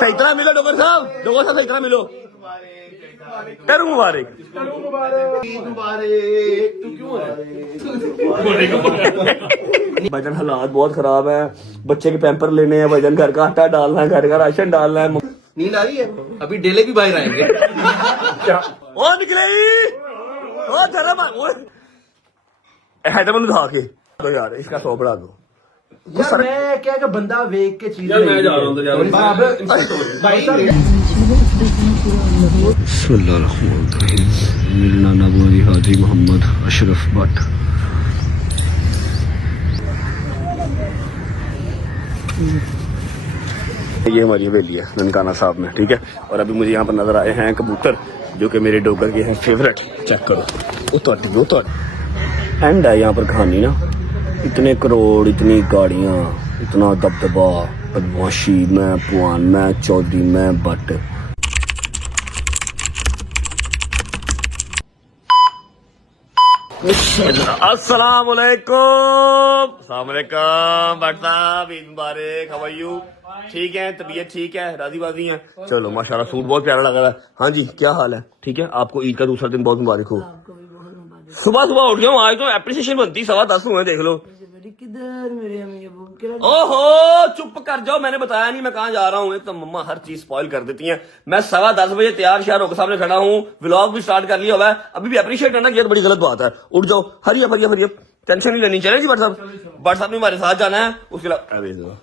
सही तरह मिलो डॉक्टर साहब सही तरह मिलो। करूँ मुबारक भाईजान हालात बहुत खराब है, बच्चे के पैम्पर लेने हैं भाईजान, घर का आटा डालना है, घर का राशन डालना है। नींद आ रही है? अभी डेले भी बाहर आएंगे। ओ निकले ओ धर्म हेड में उठा के तो यार इसका 100 बढ़ा दो। मैं क्या बंदा वेख के चीज मैं जा रहा हूँ मेरा नाम अबू अली हाजी मोहम्मद अशरफ भट्ट। ये हमारी हवेली है ननकाना साहब में, ठीक है। और अभी मुझे यहाँ पर नजर आए हैं कबूतर जो कि मेरे डॉगर के हैं फेवरेट। चेक करो उतर एंड है यहाँ पर कहानी ना, इतने करोड़, इतनी गाड़ियाँ, इतना दबदबा, बदमाशी, मैं पुआन, मैं चौधरी, मैं भट्ट। अस्सलाम वालेकुम भट्ट साहब, ईद मुबारक। How are you? ठीक है, तबीयत ठीक है, राजी बाजी है? चलो माशाल्लाह, सूट बहुत प्यारा लग रहा है। हाँ जी, क्या हाल है? ठीक है, आपको ईद का दूसरा दिन बहुत मुबारक हो। सुबह उठ गया हूँ, आज तो एप्रिसिएशन बनती 10:15 हुए, देख लो। ओहो चुप कर जाओ, मैंने बताया नहीं मैं कहाँ जा रहा हूँ। एक तो मम्मा हर चीज स्पॉइल कर देती हैं। मैं 10:15 बजे तैयार श्यार होकर सामने खड़ा हूँ, व्लॉग भी स्टार्ट कर लिया हुआ है, अभी भी अप्रिशिएट करना किया तो बड़ी गलत बात है। उठ जाओ, हरी अप, टेंशन नहीं लेनी। चले जी भट्ट साहब ने हमारे साथ जाना है, उसके अलावा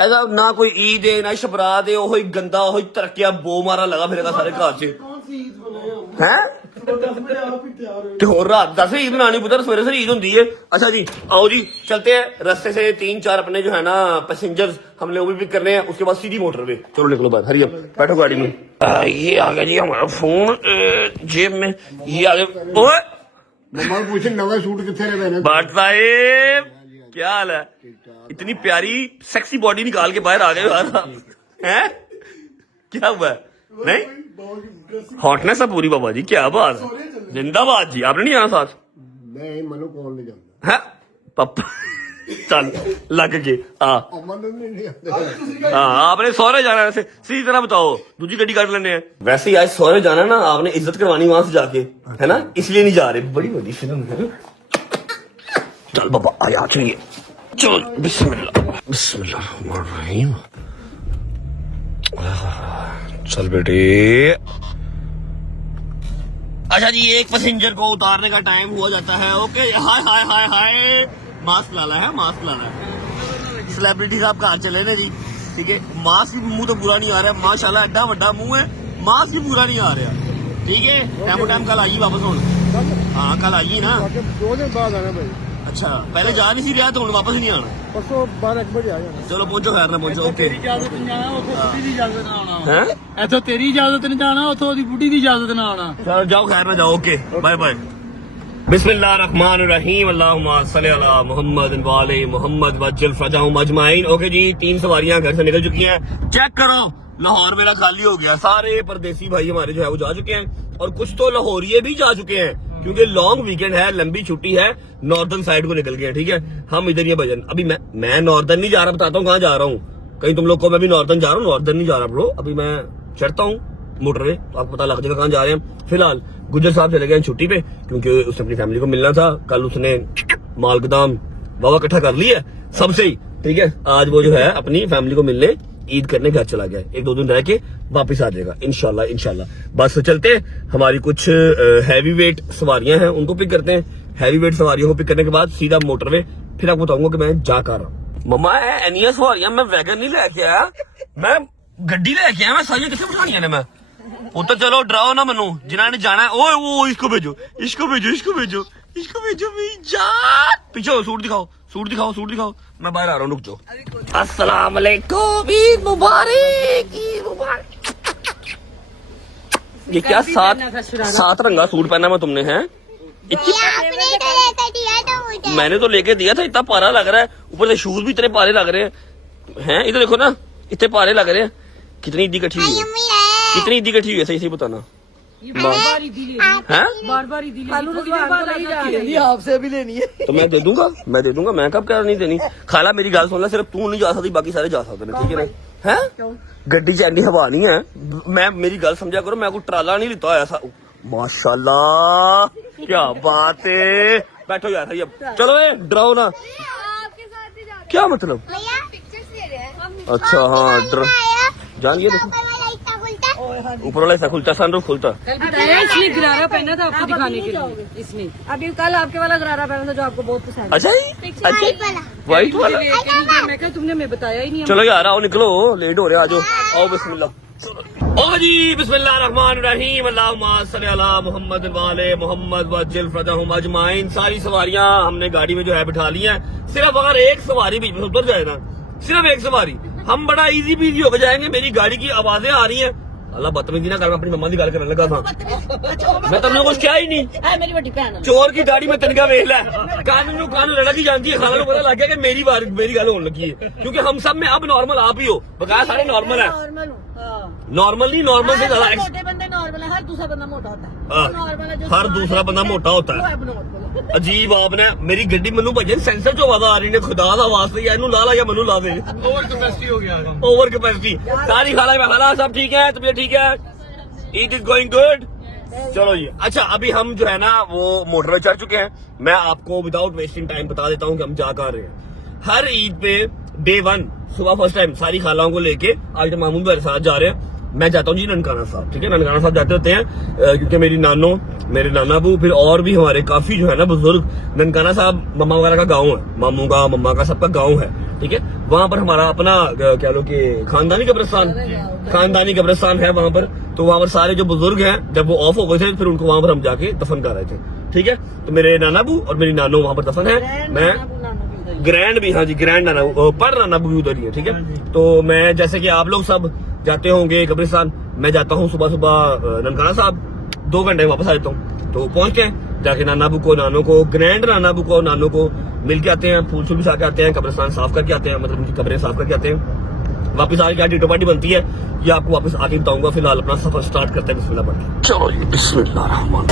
ऐसा ना कोई ईद है ना शबरात है, वही गंदा वही तरक्या बो मारा लगा फिरेगा सारे घर से हैं। और रात 10 ईद बनानी पुत्र, सवेरे से ईद होती है। अच्छा जी आओ जी, चलते हैं। रास्ते से 3-4 अपने जो है ना पैसेंजर्स हम लोग भी पिक करने हैं, उसके बाद सीधी मोटर पे। चलो निकलो बाहर, हरी बैठो गाड़ी में। ये आ गया जी हमारा फोन जेब में, ये आ गया। नवा सूट कितने भट्ट साहिब क्या हाल है? इतनी प्यारी सेक्सी बॉडी निकाल के बाहर आ गए हैं, क्या हुआ? नहीं हॉटनेस है पूरी बाबा जी, क्या बात है, जिंदाबाद जी। आपने नहीं आना साथ? नहीं मनु कौन नहीं जाता। है पप्पा चल लग के आपने सौरे जाना है, सीधी तरह बताओ, दूसरी गड्डी काट लेने हैं। वैसे ही आज सौरे जाना ना, आपने इज्जत करवानी वहां से जाके, है ना, इसलिए नहीं जा रहे। बड़ी बड़ी फिल्म है। चल बाबा आया, चलिए चलो बिस्मिल्लाह। चल बेटे। अच्छा जी, एक पैसेंजर को उतारने का टाइम हुआ जाता है। ओके, हाय हाय हाय हाय, मास्क लाना है, मास्क लाना है। सेलिब्रिटी साहब कहाँ चले ना जी, ठीक है। मास्क भी मुंह तो पूरा नहीं आ रहा, माशाल्लाह एड्डा बड़ा मुंह है, मास्क भी पूरा नहीं आ रहा, ठीक है। टाइम कल आइए वापस हो। हाँ कल आइए ना, 2 दिन बाद आना भाई। अच्छा पहले जा नहीं सी रहा तो वापस नहीं आना, परसों 12 बजे आ जाना। चलो पहुंचो, खैर ना पहुंचो। ओके तेरी इजाजत नहीं जाना, उतो बुढ़ी दी इजाजत ना आना हैं, इतो तेरी इजाजत नहीं जाना, उतो दी बुढ़ी दी इजाजत ना आना। चलो जाओ, खैर ना जाओ। Okay bye bye. बिस्मिल्लाहिर्रहमानिर्रहीम, अल्लाहुम्मा सल्ली अला मुहम्मद व आले मुहम्मद वज्जल फरजाहुम अजमाइन। ओके जी, 3 सवारियां घर से निकल चुकी हैं। चेक करो, लाहौर मेरा खाली हो गया, सारे परदेसी भाई हमारे जो है वो जा चुके हैं, और कुछ तो लाहौरिये भी जा चुके हैं, क्योंकि लॉन्ग वीकेंड है, लंबी छुट्टी है, नॉर्दर्न साइड को निकल गए, ठीक है। हम इधर ये भजन, अभी मैं नॉर्दर्न नहीं जा रहा, बताता हूँ कहाँ जा रहा हूँ। कहीं तुम लोग को मैं भी नॉर्दर्न जा रहा हूँ, नॉर्दर्न नहीं जा रहा ब्रो। अभी मैं चढ़ता हूँ मोटरवे, तो आपको पता लग जाएगा कहाँ जा रहे हैं। फिलहाल गुज्जर साहब चले गए छुट्टी पे, क्योंकि उसने अपनी फैमिली को मिलना था। कल उसने मालकदाम बाबा इकट्ठा कर लिया सबसे ही, ठीक है। आज वो जो है अपनी फैमिली को मिलने ईद करने घर चला गया, 1-2 दिन रह के वापस आ जाएगा इंशाल्लाह। बस चलते हैं, हमारी कुछ हैवी वेट सवारियां हैं, उनको पिक करते हैं। हैवी वेट सवारियों को पिक करने के बाद सीधा मोटरवे, फिर आपको बताऊंगा कि मैं जा कर रहा हूँ। मम्मा एनिया सवारियां, मैं वैगन नहीं लेके आया, मैं गड्डी लेके आया। मैं सारियां कितने बिठानिया ने मैं पुत्र, चलो डराओ ना मनु, जिन्होंने जाना है। ओए वो इसको भेजो जा। पीछे सूट दिखाओ, मैं बाहर आ रहा हूँ, रुक जाओ। अस्सलाम वालेकुम, ईद मुबारक। ये क्या सात रंगा सूट पहना मैं तुमने है? मैंने तो लेके दिया था, इतना पारा लग रहा है, ऊपर से शूज भी इतने पारे लग रहे हैं। इधर देखो ना, इतने पारे लग रहे हैं। कितनी ईदी इकट्ठी हुई है, सही बताना। बार इदी ले रही हैं? बार इदी ले रही आपसे भी लेनी है। तो मैं दे दूंगा मैं कब कह रहा नहीं देनी। खाला मेरी गल सुन ले, सिर्फ तू नहीं जा सकती, बाकी सारे जा सकते हैं, ठीक है ना? हैं गड्डी च एनी हवा नहीं है। मैं मेरी गल समझा करो, मैं कोई ट्राला नहीं लिता होया सा। माशाल्लाह क्या बात है। बैठो यार भैया, चलो ए डराओ ना। आपके साथ ही जा रहे क्या मतलब? हैं पिक्चर्स ले रहे हैं हम। अच्छा हाँ डर जान ये देखो ऊपर वाला ऐसा खुलता सनरूफ खुलता। कल बताया इसने गरारा पहना था आपको दिखाने के लिए। इसने अभी कल आपके वाला गरारा पहना था जो आपको बहुत पसंद है। अच्छा जी अच्छा वाइट वाला। मैं कहा तुमने मैं बताया ही नहीं। चलो यार आओ निकलो, लेट हो रहे आ जाओ। आओ बिस्मिल्लाह। ओ जी बिस्मिल्लाह रहमान रहीम। अल्लाहुम्मा सल्ली अला मुहम्मद वाले मोहम्मद वज्जिल फरजहुम अजमाइन। सारी सवारियां हमने गाड़ी में जो है बिठा ली हैं। सिर्फ अगर एक सवारी बीच में उतर जाए ना, सिर्फ एक सवारी, हम बड़ा इजी पीजी होकर जाएंगे। मेरी गाड़ी की आवाजें आ रही हैं। अल्लाह बदतमीजी ना कर, मैं अपनी मम्मा की गल करने लगा था। मैं तुमने कुछ किया ही नहीं। मेरी बड़ी बहन चोर की गाड़ी में तनखा वेख लै। कानून लड़ा की जानती है। खाना को पता लग गया कि मेरी गल होने लगी है, क्योंकि हम सब में अब नॉर्मल आप ही हो, बकाया सारे नॉर्मल है। नॉर्मल नहीं, नॉर्मल से ज्यादा मोटे बंदे नॉर्मल है, हर दूसरा बंदा मोटा होता हाँ, है। नॉर्मल है जो हर दूसरा बंदा मोटा होता है। अजीब आपने मेरी गड्डी मनु भजन सेंसर जो आवाज आ रही ने खुदा दा वास्ते या ला ला या मनु ला दे। ओवर कैपेसिटी हो गया। ओवर कैपेसिटी सारी खाला में खाला सब ठीक है, तबीयत ठीक है, इट इज गोइंग गुड। चलो जी अच्छा अभी हम जो है ना वो मोटर में चढ़ चुके हैं। मैं आपको विदाउट वेस्टिंग टाइम बता देता हूँ कि हम जा कर रहे हैं। हर ईद पे डे 1 सुबह फर्स्ट टाइम सारी खालाओं को लेके आज मामून मेरे साथ जा रहे हैं। मैं जाता हूँ जी ननकाना साहब, ठीक है, ननकाना साहब जाते होते हैं क्योंकि मेरी नानो मेरे नाना बू फिर और भी हमारे काफी जो है ना बुजुर्ग, ननकाना साहब मम्मा वगैरह का गाँव है, मामू का मम्मा का सबका गाँव है, ठीक है। वहाँ पर हमारा अपना कह लो कि खानदानी कब्रिस्तान है वहाँ पर। तो वहाँ पर सारे जो बुजुर्ग हैं जब वो ऑफ हो गए थे फिर उनको वहाँ पर हम जाके दफन कर रहे थे, ठीक है। तो मेरे नाना बू और मेरी नानो वहाँ पर दफन है। मैं ग्रैंड भी, हाँ जी ग्रैंड नाना पर नाना बू उधर ही है, ठीक है। तो मैं जैसे कि आप लोग सब जाते होंगे कब्रिस्तान, मैं जाता हूँ सुबह सुबह ननकाना साहब, 2 घंटे वापस आ जाता हूँ। तो पहुंच के जाके नाना बू को, नानो को, ग्रैंड नाना बू को, नानो को मिल के आते हैं, फूल छूल बिछा के आते हैं, कब्रिस्तान साफ करके आते हैं, मतलब उनकी कब्रें साफ करके आते हैं। वापस आके क्या डिटो पार्टी बनती है ये आपको वापस आके बताऊंगा। फिलहाल अपना सफर स्टार्ट करते हैं बिस्मिल्लाह पढ़ के। चलो जी बिस्मिल्लाह रहमान।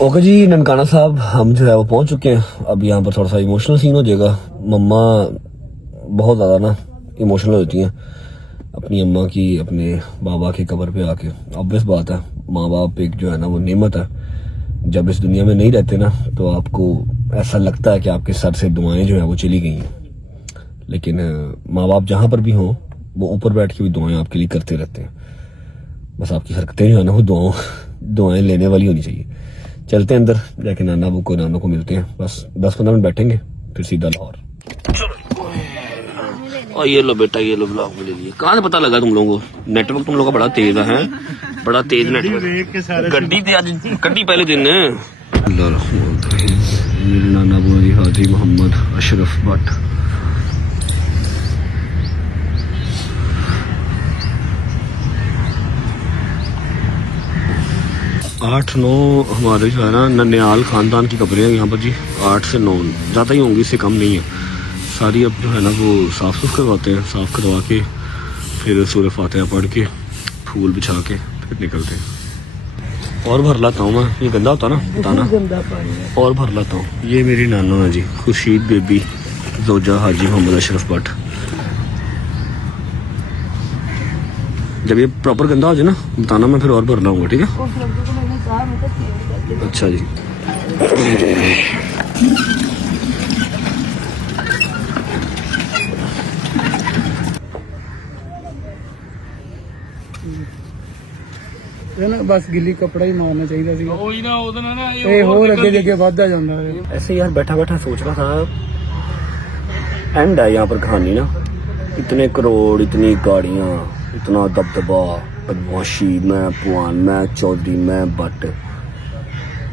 ओके जी ननकाना साहब हम जो है वो पहुंच चुके हैं। अब यहाँ पर थोड़ा सा इमोशनल सीन हो जाएगा। मम्मा बहुत ज़्यादा ना इमोशनल होती हैं अपनी अम्मा की, अपने बाबा की कब्र पे आके। ऑब्वियस बात है, माँ बाप एक जो है ना वो नेमत है। जब इस दुनिया में नहीं रहते ना तो आपको ऐसा लगता है कि आपके सर से दुआएं जो है वो चली गई हैं, लेकिन माँ बाप जहाँ पर भी हों वो ऊपर बैठ के भी दुआएं आपके लिए करते रहते हैं। बस आपकी हरकतें जो है ना वो दुआएं लेने वाली होनी चाहिए। चलते हैं अंदर जाके नाना बू को, नानो को मिलते हैं। बस 10-15 मिनट बैठेंगे फिर सीधा लाहौर। और ये लो बेटा, ये लो ब्लॉग में ले लिए। कहाँ से पता लगा तुम लोगों को? नेटवर्क तुम लोगों का बड़ा तेज है, बड़ा तेज नेटवर्क। गड्डी थी आज गड्डी पहले दिन। मेरे नाना बू जी हाजी मोहम्मद अशरफ भट्ट। आठ 9 हमारे जो है ना ननियाल खानदान की कब्रें हैं यहाँ पर जी। 8 से 9 ज़्यादा ही होंगी, इससे कम नहीं है। सारी अब जो है ना वो साफ़ सुफ करवाते हैं, साफ़ करवा के फिर सूरह फातिहा पढ़ के फूल बिछा के फिर निकलते हैं। और भर लाता हूँ मैं, ये गंदा होता ना बताना, और भर लाता हूँ। ये मेरी नाना है जी, खुर्शीद बेबी जोजा हाजी मोहम्मद अशरफ भट्ट। जब ये प्रॉपर गंदा हो जाए ना बताना, मैं फिर और भर लाऊंगा, ठीक है। अच्छा जी ਇਹ ਨਾ ਬਸ ਗਿੱਲੀ ਕੱਪੜਾ ਹੀ ਮਾਰਨਾ ਚਾਹੀਦਾ ਸੀ। ਉਹੀ ਨਾ ਉਹਦੇ ਨਾਲ ਨਾ ਇਹ ਹੋਰ ਅੱਗੇ ਅੱਗੇ ਵੱਧਦਾ ਜਾਂਦਾ ਹੈ। ऐसे यार बैठा बैठा सोच रहा था एंड है यहाँ पर कहानी ना। इतने करोड़, इतनी गाड़ियाँ, इतना दबदबा, बदमाशी, मैं पुआन, मैं चौधरी, मैं भट्ट।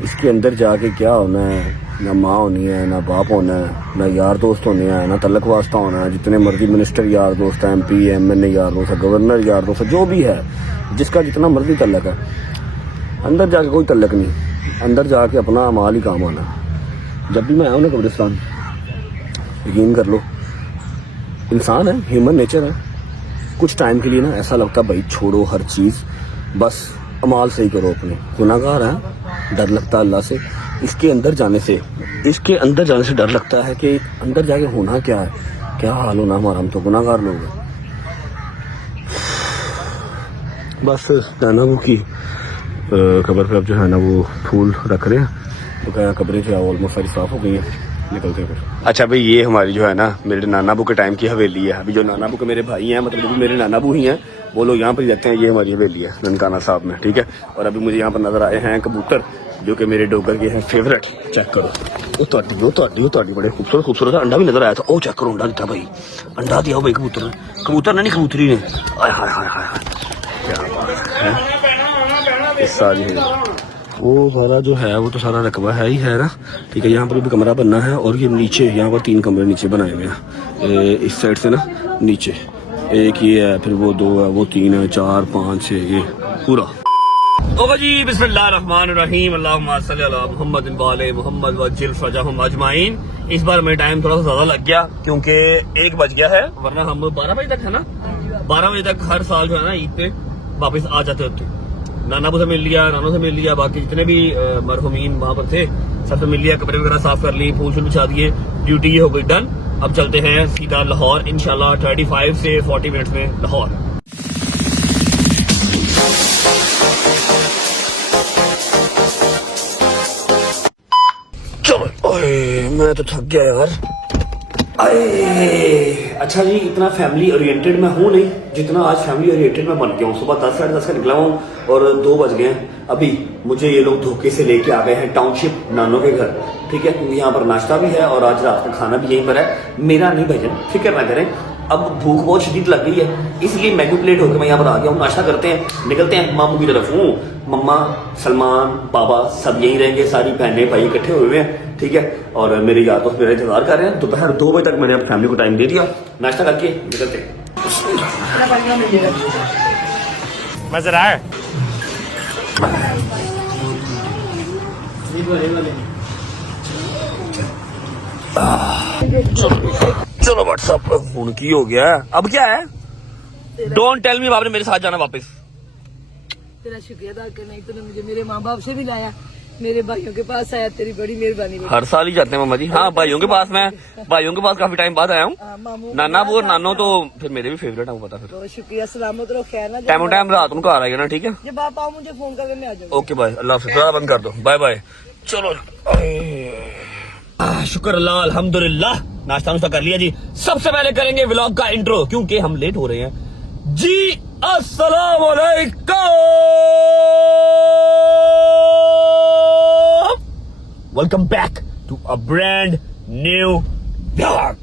इसके अंदर जाके क्या होना है? ना माँ होनी है, ना बाप होना है, ना यार दोस्त होने हैं, ना तलक वास्ता होना है। जितने मर्जी मिनिस्टर यार दोस्त है, MP MNA यार दोस्त है, गवर्नर यार दोस्त है, जो भी है, जिसका जितना मर्जी तलक है, अंदर जाके कोई तलक नहीं। अंदर जाके अपना अमाल ही काम आना। जब भी मैं आऊँ ना कब्रिस्तान, यकीन कर लो इंसान है, ह्यूमन नेचर है। कुछ टाइम के लिए ना ऐसा लगता है भाई छोड़ो हर चीज़, बस अमाल सही करो अपने। गुनाहगार है, डर लगता है अल्लाह से। इसके अंदर जाने से डर लगता है कि अंदर जाके होना क्या है, क्या हाल होना हमारा। हम तो गुनाहगार लोग हैं। बस नैना की कब्र पे अब जो है ना वो फूल रख रहे हैं, तो क्या कब्रें जो है ऑलमोस्ट सारी साफ हो गई हैं, निकलते हैं फिर। अच्छा भाई ये हमारी जो है ना मेरे नानाबू के टाइम की हवेली है। अभी जो नानाबू के मेरे भाई हैं, मतलब मेरे नानाबू ही हैं, वो लोग यहाँ पर रहते हैं। ये हमारी हवेली है ननकाना साहब में, ठीक है। और अभी मुझे यहाँ पर नजर आए हैं कबूतर, जो कि मेरे डोगर के हैं फेवरेट। चेक करो, वो तोड़ी बड़े खूबसूरत अंडा भी नजर आया था। ओ चेक करो, अंडा दिया भाई, अंडा दिया भाई कबूतर ने नहीं कबूतरी ने। हाय हाय हाय हाय, क्या बात है। इस साल वो सारा जो है वो तो सारा रकबा है ही है ना, ठीक है। यहाँ पर भी कमरा बनना है, और ये नीचे यहाँ पर 3 कमरे नीचे बनाए हुए हैं। इस साइड से ना नीचे एक ये है, फिर वो 2 है, वो 3 है, 4 5 6, ये पूरा। ओके जी, बिस्मिल्लाहिर्रहमानिर्रहीम, अल्लाहुम्मा सल्ली अला मुहम्मद व आले मुहम्मद वज्जिल फरजहुम अजमाइन। इस बार मेरे टाइम थोड़ा सा ज्यादा लग गया क्योंकि 1 बज गया है, वरना हम 12 बजे तक है ना, 12 बजे तक हर साल जो है ना ईद पे वापस आ जाते होते। नानाबू से मिल लिया, नानों से मिल लिया, बाकी जितने भी मरहुमीन वहाँ पर थे सबसे मिल लिया, कपड़े वगैरह साफ कर ली, फूल बिछा दिए, ड्यूटी ये हो गई डन। अब चलते हैं सीधा लाहौर, इंशाल्लाह 35 से 40 मिनट्स में लाहौर। चलो, मैं तो थक गया यार। अच्छा जी, इतना फैमिली ओरिएंटेड मैं हूँ नहीं जितना आज फैमिली ओरिएंटेड मैं बन गया हूँ। सुबह 10 साढ़े 10 का निकला हूँ और 2 बज गए हैं। अभी मुझे ये लोग धोखे से लेके आ गए हैं टाउनशिप नानों के घर, ठीक है, क्योंकि यहाँ पर नाश्ता भी है और आज रात का खाना भी यहीं पर है। मेरा नहीं भजन, फिक्र ना करें। अब भूख बहुत शदीद लग गई है, इसलिए मैनिपुलेट होकर मैं यहाँ पर आ गया हूँ। नाश्ता करते हैं, निकलते हैं मामू की तरफ हूँ। मम्मा, सलमान, पापा सब यहीं रहेंगे, सारी बहनें भाई इकट्ठे हुए हैं, ठीक है। और मेरे यार दोस्त मेरा इंतजार कर रहे हैं। दोपहर 2 बजे तक मैंने अपनी फैमिली को टाइम दे दिया, नाश्ता करके निकलते हैं। मजा आया। चलो व्हाट्सएप फोन की हो गया, अब क्या है? डोंट टेल मी आपने मेरे साथ जाना वापस। तेरा शुक्रिया अदा करना, नहीं तूने मुझे मेरे माँ बाप से भी लाया, मेरे भाइयों के पास आया, तेरी बड़ी मेहरबानी। हर साल ही जाते हैं मामा जी। हाँ, भाइयों के पास मैं काफी टाइम बाद आया हूँ। नाना वो नानो तो फिर मेरे भी फेवरेट है, पता। फिर तो शुक्रिया, सलामत रहो, खैर ना। टाइम रात को आ रहा है ना, ठीक है। जब आप आओ मुझे फोन करके मैं आ जाऊंगा। ओके बाय, अल्लाह हाफिज़, बंद कर दो, बाय बाय। चलो शुक्र अल्लाह, अल्हम्दुलिल्लाह, नाश्ता नुश्ता कर लिया जी। सबसे पहले करेंगे व्लॉग का इंट्रो, क्योंकि हम लेट हो रहे हैं जी। अस्सलाम वालेकुम, welcome back to a brand new vlog.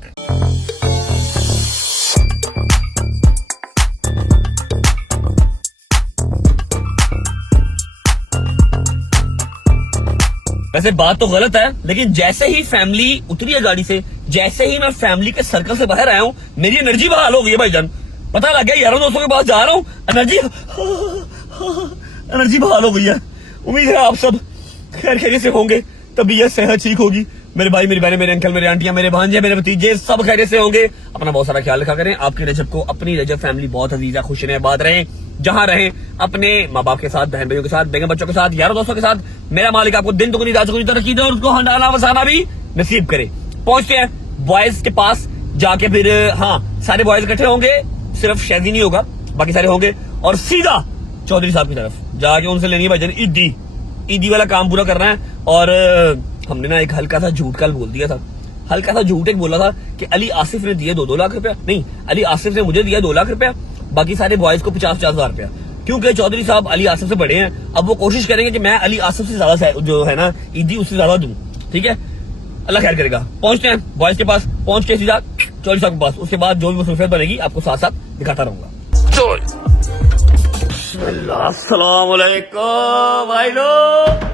वैसे बात तो गलत है, लेकिन जैसे ही फैमिली उतरी है गाड़ी से, जैसे ही मैं फैमिली के सर्कल से बाहर आया हूँ, मेरी एनर्जी बहाल हो गई है भाईजान। पता लग गया यारों दोस्तों के पास जा रहा हूँ, एनर्जी बहाल हो गई है। उम्मीद है आप सब खैर खैरियत से होंगे, तबीयत सेहत ठीक होगी। मेरे भाई, मेरी बहनें, मेरे अंकल, मेरे आंटियां, मेरे भांजे, मेरे भतीजे सब खैरियत से होंगे। अपना बहुत सारा ख्याल रखा करें। आपकी रजब को अपनी रजब फैमिली बहुत अजीज है, खुश रहें, आबाद रहें, जहां रहें, अपने माँ बाप के साथ, बहन भाइयों के साथ, बेगम बच्चों के साथ, यारों दोस्तों के साथ। मेरा मालिक आपको दिन दुगनी रात चौगुनी तरक्की दे और उसको हंडाना वसाना भी नसीब करे। पहुंचते हैं बॉयज के पास जाके, फिर हाँ सारे बॉयज इकट्ठे होंगे, सिर्फ शैदी नहीं होगा, बाकी सारे होंगे, और सीधा चौधरी साहब की तरफ जाके उनसे लेनी है भाईजान ईदी वाला काम पूरा करना है। और हमने ना एक हल्का सा झूठ कल बोल दिया था, हल्का सा झूठ एक बोला था कि अली आसिफ ने दिए 2-2 लाख रुपया, नहीं अली आसिफ ने मुझे दिया 2 लाख रुपया, बाकी सारे बॉयज को 50-50 हजार रुपया। क्योंकि चौधरी साहब अली आसिफ से बड़े हैं, अब वो कोशिश करेंगे कि मैं अली आसिफ से ज्यादा जो है ना ईदी उससे ज्यादा दूं, ठीक है। अल्लाह खैर करेगा। पहुंचते हैं बॉयज के पास, पहुंच के सीधा चौधरी साहब के पास, उसके बाद जो भी मसरूफियत बनेगी आपको साथ साथ दिखाता रहूंगा। अस्सलाम वालेकुम भाई लोग।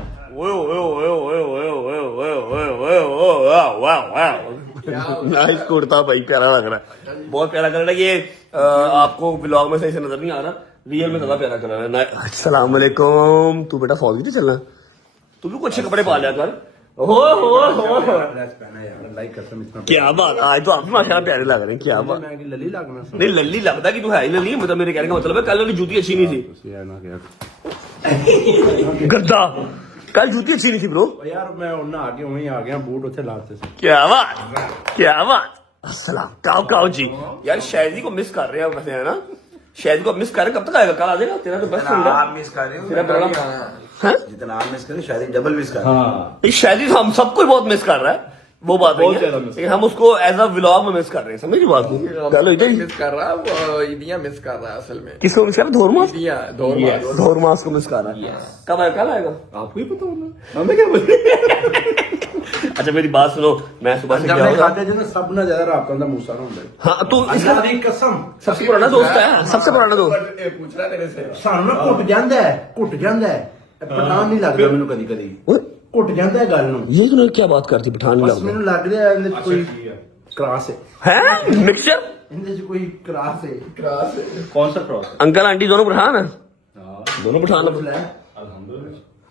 नाइस कुर्ता भाई, प्यारा लग रहा है, बहुत प्यारा कलर है ये। आपको ब्लॉग में सही से नजर नहीं आ रहा, रियल में ज्यादा प्यारा कलर है। अस्सलाम वालेकुम। तू बेटा फौजी नहीं चलना, तू भी कुछ अच्छे कपड़े पा लिया कर, हो ड्रेस पहना यार, अल्लाह की कसम इतना क्या बात, आज तो आप भी माशाल्लाह प्यारे लग रहे हैं, क्या बात। मैं कि लली लगना नहीं लल्ली लगता कि तू है ही लल्ली, मतलब मेरे कहने का मतलब है कल वाली जूती अच्छी नहीं थी। यार ना यार गद्दा, कल जूती अच्छी नहीं थी ब्रो। यार मैं उन्ना आगे वहीं आ गया, बूट उसे लाते से। क्या बात, क्या बात। अस्सलाम काओ जी। यार शायदी को मिस कर रहे हैं वैसे, है ना? शायदी को मिस कर रहे हैं, कब तक आएगा? कल आ जाएगा? तेरा तो बस आप मिस कर रहे हो, तेरा प्रोग्राम है? जितना आप मिस कर रहे हो शायद डबल मिस कर रहे हो। ये शायदी तो हम सबको बहुत मिस कर रहा है, वो बात नहीं है, लेकिन हम उसको एज अ व्लॉग में मिस कर रहे हैं, समझ बात को? गल हुई थी, मिस कर रहा है वो, ईदियां मिस कर रहा है असल में। किसको मिस कर रहा है? धोरमास, ईदियां धोरमास को मिस कर रहा है। कब आएगा? कल आएगा? आपको ही पता होना, हमें क्या बोले। अच्छा मेरी बात सुनो, मैं सुबह से जब गया मैं होगा। खाते जो ना सब ना ज्यादा रात का मूसा ना होता है। हाँ तो इसका अल्लाह की कसम सबसे पुराना दोस्त है, सबसे पुराना दोस्त। पूछ रहा तेरे से। ਸਾਨੂੰ ਨਾ ਘੁੱਟ ਜਾਂਦਾ ਹੈ ਪਠਾਨ ਨਹੀਂ ਲੱਗਦਾ ਮੈਨੂੰ ਕਦੀ ਕਦੀ ਘੁੱਟ ਜਾਂਦਾ ਹੈ ਗੱਲ ਨੂੰ। ये तूने क्या बात करती, पठान नहीं ਬਸ लगता ਮੈਨੂੰ ਲੱਗ ਰਿਹਾ ਇਹਦੇ 'ਚ ਕੋਈ ਕ੍ਰਾਸ ਹੈ, है? मिक्सचर? ਇਹਦੇ 'ਚ ਕੋਈ ਕ੍ਰਾਸ ਹੈ। कौन सा क्रॉस? अंकल आंटी दोनों पठान है? दोनों पठान है।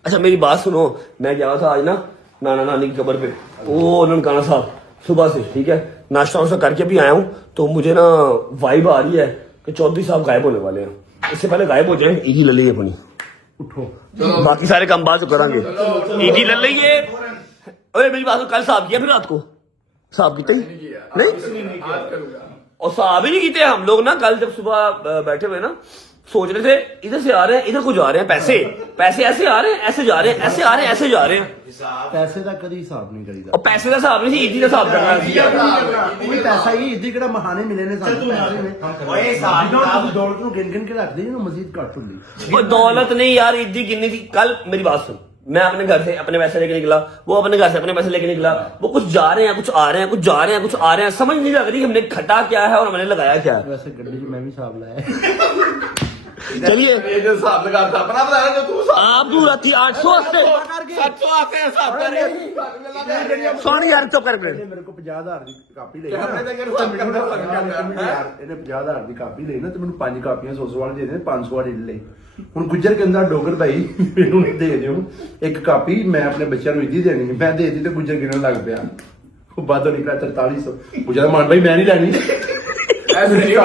अच्छा मेरी बात सुनो, मैं गया था आज ना नाना नानी की कब्र पे, वो ननकाना साहब, सुबह से, ठीक है, नाश्ता वाश्ता करके भी आया हूँ, तो मुझे ना वाइब आ रही है कि चौधरी साहब गायब होने वाले हैं। इससे पहले गायब हो जाए, ईदी ले ली अपनी, उठो बाकी सारे काम बाद में करेंगे, ईदी ले लीजिए। अरे मेरी बात, कल साहब किया फिर रात को? साहब किते नहीं, और साहब ही नहीं कीते हम लोग ना। कल जब सुबह बैठे हुए ना, सोच रहे थे इधर से आ रहे हैं, इधर को जा रहे हैं, पैसे पैसे ऐसे आ रहे हैं, ऐसे जा रहे हैं, ऐसे आ रहे हैं, ऐसे जा रहे हैं, ਪੈਸੇ ਦਾ ਕਦੀ ਹਿਸਾਬ ਨਹੀਂ ਕਰੀਦਾ। और पैसे का हिसाब नहीं, ईदी का हिसाब करना ਸੀ। ਕੋਈ ਪੈਸਾ ਹੀ ਇੱਦੀ ਕਿਹੜਾ ਮਹਾਨੇ ਮਿਲੇ ਨੇ ਸਾਨੂੰ ਪੈਸੇ ਨੇ। ਓਏ ਹਿਸਾਬ ਤੁਸੀਂ ਦੌਲਤ ਨੂੰ ਗਿਣ ਗਿਣ ਕੇ ਰੱਖਦੇ ਜੀ ਨਾ, ਮਜ਼ੀਦ ਘੱਟ ਹੁੰਦੀ। वो दौलत नहीं यार, ईदी गिननी थी। कल मेरी बात सुन, मैं अपने घर से अपने पैसे लेके निकला, वो अपने घर से अपने पैसे लेके निकला, वो कुछ जा रहे हैं, कुछ आ रहे हैं, कुछ जा रहे हैं, कुछ आ रहे हैं, समझ नहीं लग रही हमने खटा क्या है और हमने लगाया क्या है। ਵੈਸੇ ਗੱਡੀ 'ਚ ਮੈਂ ਵੀ ਹਿਸਾਬ ਲਾਇਆ। चलिए ये जो हिसाब लगाता अपना बता रहा जो तू आप दूर आती 800 से 700 आते हैं हिसाब कर। सॉरी यार, चुप कर फिर। ਇਹਨੇ ਮੇਰੇ ਕੋਲ 50,000 ਦੀ ਕਾਪੀ ਲਈ ਆਪਣੇ ਤਾਂ ਇਹਨੇ ਕਿਹੜਾ ਹਿਸਾਬ ਕਰਦਾ ਇਹਨੇ 50,000 ਦੀ ਕਾਪੀ ਲਈ ਨਾ, ਤੇ ਮੈਨੂੰ 5 ਕਾਪੀਆਂ 100 ਵਾਲੀ ਦੇ ਦੇ, 500 ਵਾਲੀ ਲਈ। ਹੁਣ ਗੁੱਜਰ ਕਹਿੰਦਾ ਡੋਗਰ ਭਾਈ ਮੈਨੂੰ ਦੇ ਦਿਓ ਇੱਕ ਕਾਪੀ, ਮੈਂ ਆਪਣੇ ਬੱਚਿਆਂ ਨੂੰ ਇੱਦੀ ਦੇਣੀ, ਮੈਂ ਦੇ ਦਿੱਤੀ ਤੇ ਗੁੱਜਰ ਗਿਣਨ ਲੱਗ ਪਿਆ। ਉਹ ਬਾਦੋਂ ਨਿਕਲਾ 4300। ਗੁੱਜਰ ਮਾਨ ਭਾਈ ਮੈਂ ਨਹੀਂ ਲੈਣੀ। ऐसे नहीं हुआ,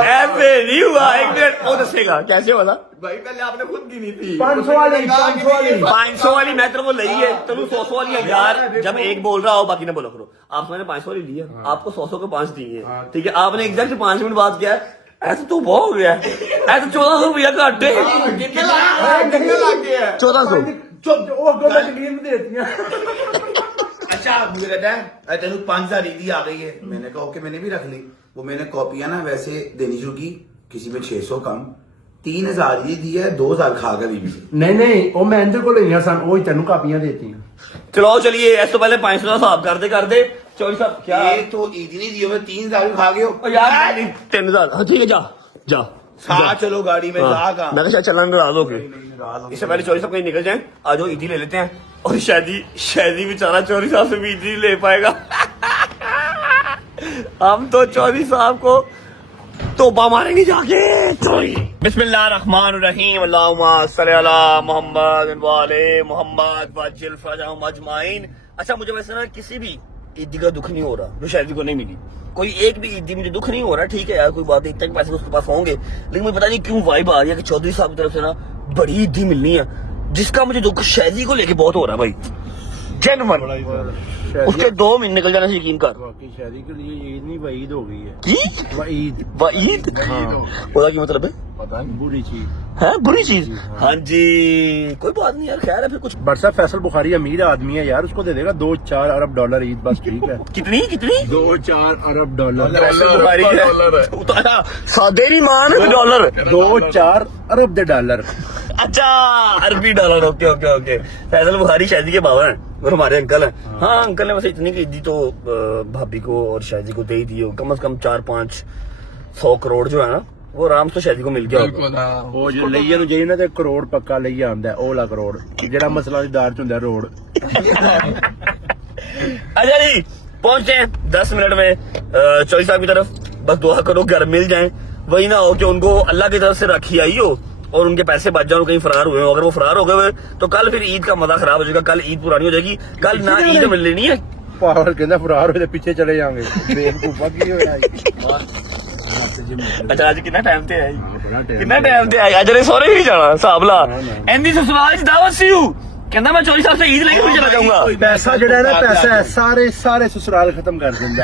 ऐसे नहीं हुआ, एक मिनट वो दसेगा कैसे हुआ था भाई पहले आपने खुद गिनी थी 500 वाली 500 वाली 500 वाली मैं तेरे को लई है, चलो 100 वाली है यार। जब एक बोल रहा हो बाकी ना बोला करो। आप मैंने 500 वाली ली है, आपको 100 के 5 दिए, ठीक है, आपने एग्जैक्ट 5 मिनट बात किया है। ऐसा तो बहुत हो गया है, ऐसा 1400 रुपया काटे, कितने लग गया 1400। ਚੁੱਪ ਉਹ ਅੱਗੋਂ ਮੈਂ ਨੀਂਦ ਦੇਤੀਆਂ। अच्छा मुझे कहता है तेनू 5,000 ईदी आ गई है। मैंने कहा ओके, मैंने भी रख ली। वो मैंने कॉपियां ना वैसे देनी शुरू की, किसी में 600 कम, 3,000 ईदी दी है, 2,000 खा गया बीबी से। ਨਹੀਂ ਨਹੀਂ ਉਹ ਮੈਂ ਇਹਦੇ ਕੋਲ ਲਈਆਂ ਸਨ, ਉਹ ਹੀ ਤੈਨੂੰ ਕਾਪੀਆਂ ਦੇਤੀਆਂ। चलो चलिए, ऐसे पहले 500 का हिसाब करते करते चौधरी साहब क्या ये तो ईदी नहीं दी हो, 3,000 भी खा गए हो। ओ यार 3000, हाँ ठीक है, जा जा साथ चलो गाड़ी में, जा कहाँ? मैं शायद चलान नाराज हो गए। इससे पहले चौधरी साहब कहीं निकल जाए, आज वो ईदी ले लेते हैं, और शादी बेचारा चौधरी साहब से भी ईदी नहीं ले पाएगा। हम तो चौधरी साहब को तोबा मारेंगे जाके। बिस्मिल्लाहिर्रहमानिर्रहीम, अल्लाहुम्मा सल्ली अला मुहम्मद व आले मुहम्मद वअज्जिल फरजहहुम अजमाइन। अच्छा मुझे वैसे ना किसी भी ईदी का दुख नहीं हो रहा जो शादी को नहीं मिली, कोई एक भी ईदी मुझे दुख नहीं हो रहा, ठीक है यार कोई बात नहीं, इतने पैसे उसके पास होंगे, लेकिन मुझे पता नहीं क्यों वाइब आ रही है कि चौधरी साहब की तरफ से ना बड़ी ईदी मिलनी है, जिसका मुझे दुख शादी को लेके बहुत हो रहा है भाई। जेन्युइन उसके 2 महीने निकल जाने से यकीन कर। बाकी शादी के लिए ईद नहीं वईद हो गई है। की वईद वईद उसका क्या मतलब है? पता नहीं, बुरी चीज है, बुरी चीज। हाँ जी कोई बात नहीं यार, खैर है फिर कुछ। बरसा फैसल बुखारी अमीर आदमी है यार, उसको दे देगा 2-4 अरब डॉलर ईद, बस ठीक है। कितनी कितनी 2-4 अरब डॉलर सादे नहीं मान डॉलर 2-4 अरब दे डॉलर। अच्छा अरबी dollar, okay okay okay. Faisal Bukhari शादी के बाबा हैं और हमारे अंकल हैं। हाँ अंकल ने वैसे इतनी की दी तो भाभी को और शादी को दे ही दी हो, कम से कम 400-500 करोड़ जो है ना वो आराम से शादी को मिल गया होगा। ਉਹ ਜੋ ਲਈਏ ਨੂੰ ਜਾਈਏ ਨਾ ਤੇ ਕਰੋੜ ਪੱਕਾ ਲਈ ਆਂਦਾ, ਉਹ ਲਾ ਕਰੋੜ ਜਿਹੜਾ ਮਸਲਾ ਦੀ ਦਾਰ ਚ ਹੁੰਦਾ ਰੋਡ। अच्छा जी पहुंचे हैं 10 मिनट में चौधरी साहब की तरफ, बस दुआ करो घर मिल जाए, वही ना हो कि उनको अल्लाह की तरफ से राखी आई हो और उनके पैसे बच जाए, कहीं फरार हुए हो, अगर वो फरार हो गए तो कल फिर ईद का मजा खराब हो जाएगा, कल ईद पुरानी हो जाएगी, कल ना ईद मिल लेनी है। पावर कहता फरार हुए पीछे चले जाएंगे बेवकूफा की हो यार। अच्छा आज कितना टाइम ते आई, कितना टाइम ते आई, आज रे सोरे ही जाना हिसाब ला एंदी ससुराल च दावत सी हूं, कहंदा मैं चोरी साहब से ईद लेके फिर चला जाऊंगा। पैसा जड़ा है ना, पैसा है सारे ससुराल खत्म कर देंगे।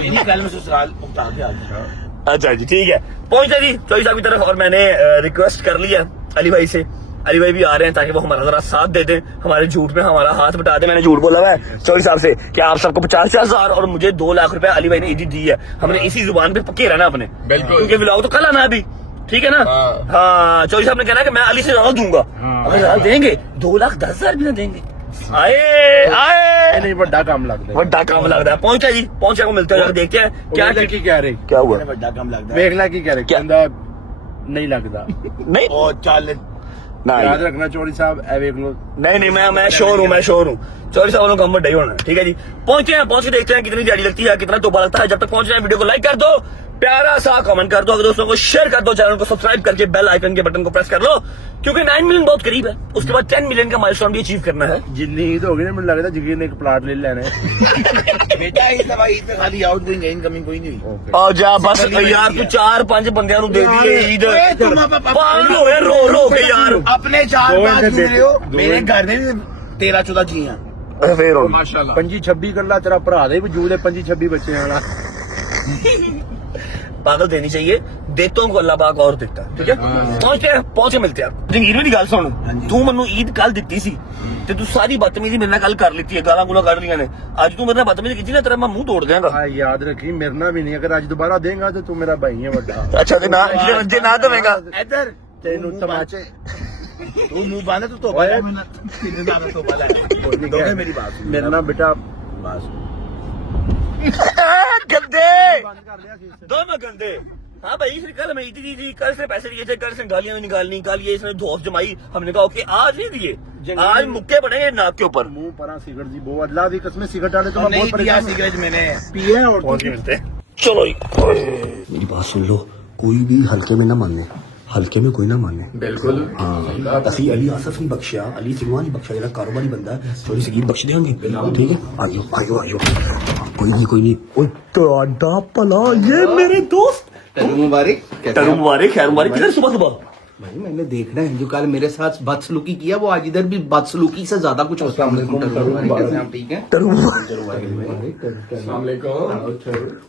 नहीं कल मैं ससुराल उठा के आ गया। अच्छा जी ठीक है, पहुंचा जी चोरी साहब की तरफ, और मैंने रिक्वेस्ट कर लिया अली भाई से, अली भाई भी आ रहे हैं ताकि वो हमारा जरा साथ दे दें, हमारे झूठ में हमारा हाथ बटा दे। मैंने झूठ बोला हुआ है चौधरी साहब से कि आप सबको 50,000 और मुझे 2 लाख रुपए अली भाई ने ईदी दी है, हमने इसी जुबान पे पक्के रहना अपने, क्योंकि व्लॉग तो कल आना अभी, ठीक है ना। हाँ चौधरी साहब ने कहना कि मैं अली से ज्यादा दूंगा, अगर ज्यादा देंगे 2,10,000 भी ना देंगे। आए नहीं बड़ा काम लगता है, बड़ा काम लगता है। पहुंचा जी, पहुंचा को मिलते हैं, देखते हैं क्या की कह रहे, क्या हुआ, बड़ा काम लगता है। देखना की कह रहे, कहता नहीं लगता। नहीं ओ चल ना याद रखना चोरी साहब ए देख लो। नहीं मैं श्योर हूँ, चौधरी साहब कम बड़ा ही होना, ठीक है जी। पहुंचे हैं, पहुंच के देखते हैं कितनी दिहाड़ी लगती है, कितना तोबा लगता है। जब तक पहुंच रहे हैं वीडियो को लाइक कर दो, प्यारा सा कमेंट कर दो, अगर दोस्तों को शेयर कर दो, चैनल को सब्सक्राइब करके बेल आइकन के बटन को प्रेस कर लो, क्योंकि 9 मिलियन बहुत करीब है, उसके बाद 10 मिलियन का माइलस्टोन भी अचीव करना है। जितनी ईद होगी ना मुझे लगता है जगीर ने एक प्लाट ले लेना है। बेटा इस दफा ईद पे खाली आउट गोइंग इनकमिंग कोई नहीं हुई। और जा बस यार तू 4-5 बंदियां नु दे दी ईद, पागल हो गए रो के यार। अपने 4-5 गिन रहे हो, मेरे घर में भी 13-14 जी हैं। फिर हो माशाल्लाह 25-26 गल्ला तेरा भरा दे वजूद है, 25-26 बच्चे वाला पागल देनी चाहिए, देतों को अल्लाह पाक और देता है, ठीक है। पहुंचे मिलते हैं। जंगीर मेरी गल सुन, तू मनु ईद कल दिती सी ते तू सारी बदतमीजी मेरे नाल कल कर लीती है, गालां गुला कढ़ लिया ने, आज तू मेरे नाल बदतमीजी की ना, तेरा मैं मुंह तोड़ देंगा। याद रखी मेरना भी नहीं, अगर आज दोबारा देगा तो तू मेरा भाई है बड़ा। अच्छा ते ना जे ना देवेगा इधर तेनू तमाचे तू मुंह बांधा तो तोबा है, मैंने कितने ज्यादा तोबा है। मेरी बात मेरना बेटा बस गंदे दोनों गंदे। हाँ भाई फिर कल मैं ईद दी, कल से पैसे दिए थे, कल से गालियां भी निकालनी, कल ये इसने धौफ जमाई, हमने कहा ओके आज नहीं दिए, आज मुक्के पड़ेंगे नाक के ऊपर। मुंह पर सिगरेट जी वो अल्लाह की कसम सिगरेट डाले तो मैं नहीं बहुत पिया परेशान सिगरेट मैंने पिए और चलो मेरी बात सुन लो, कोई भी हल्के में ना माने, हल्के में कोई ना माने, बिल्कुल। हाँ असली अली आसफ नहीं बख्शिया, अली सिंघवा नहीं बख्शिया, जरा कारोबारी बंदा है, थोड़ी सी बख्श देंगे, ठीक है। आइयो कोई नहीं ओए तो भला ये मेरे दोस्त मुबारक खैर मुबारक किधर सुबह भाई मैंने देखना है जो कल मेरे साथ बदसलूकी किया वो आज इधर भी बदसलूकी से ज्यादा कुछ होता है। ठीक है